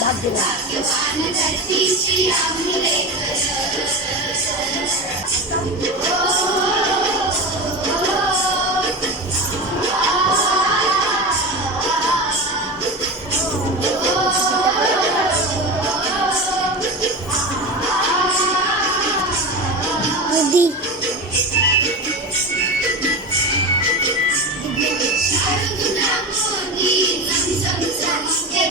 भाग्यवान. धरतीची दीदी